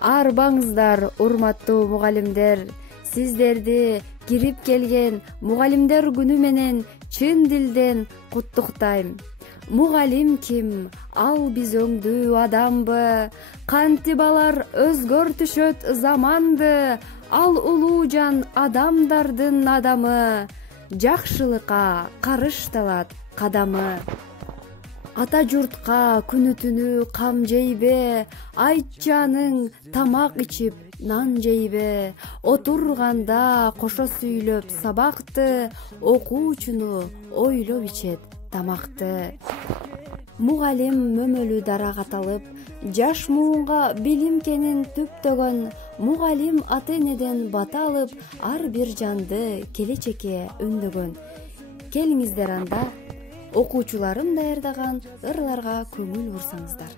Арбаңыздар, урматтуу мугалимдер. Сиздерди кирип келген мугалимдер күнү менен чын дилден куттуктайм. Мугалим ким? Ал биз өңдүү адамбы? Кантип алар өзгөртүшөт заманды? Ал улуу жан адамдардын адамы. Жакшылыкка карышталат кадамы. Ата журтка күнү түнү кам жейбе? Айтчаның тамак ичип нан жейбе? Отурганда кошо сүйлөп сабакты, окуучуну ойлоп ичет тамакты. Мугалим мөмөлүү дара каталып, жаш муунга билим кенин түптөгөн. Мугалим ата-энеден бата алып, ар бир жанды келечекке үндөгөн. Келиңиздер анда окуучуларым даярдаган ырларга көңүл бурсаңыздар.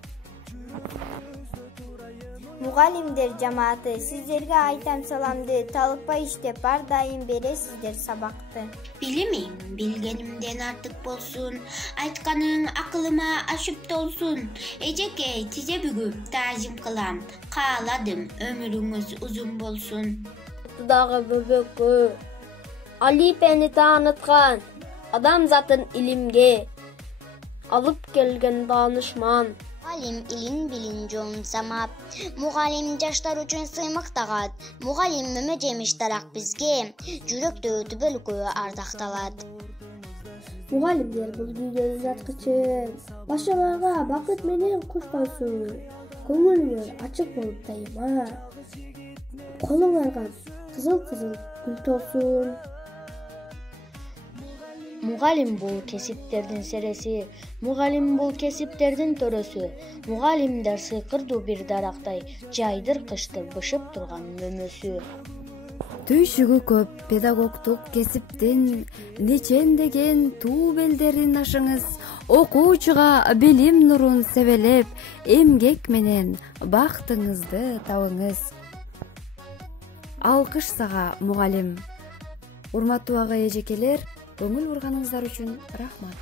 Мугалимдер жамааты, сиздерге айтам саламды, талыкпай иштеп ар дайым бересиздер сабакты. Билимиң билгенимден артык болсун, айтканың акылыма ашып толсун. Эжекей тизе бүгүп таазим кылам, кааладым өмүрүңүз узун болсун. Дагы бөбөккө алипени тааныткан, адамзатын илимге алып келген даанышман. Мугалим илин билин жолун самап, мугалим жаштар үчүн сыймык тагат. Мугалим мөмө жемиш дарак бизге, жүрөктө түбөлүккө ардакталат. Мугалимдер бул дүйнө жараткычы, башыңарга бакыт менен кушталсун. Көңүлүңөр ачык болуп дайыма, колуңарга кызыл-кызыл гүл толсун. Мугалим бул кесиптердин сереси, мугалим бул кесиптердин төрөсү. Мугалимдер сыйкырдуу бир дарактай, жайдыр кышты бышып турган мөмөсү. Түйшүгү көп педагогдук кесиптин нечендеген туу белдерин ашыңыз. Окуучуга билим нурун себелеп, эмгек менен бактыңызды табыңыз. Алкыш сага, мугалим. Урматтуу ага эжекелер, көңүл бурганыңыздар үчүн рахмат.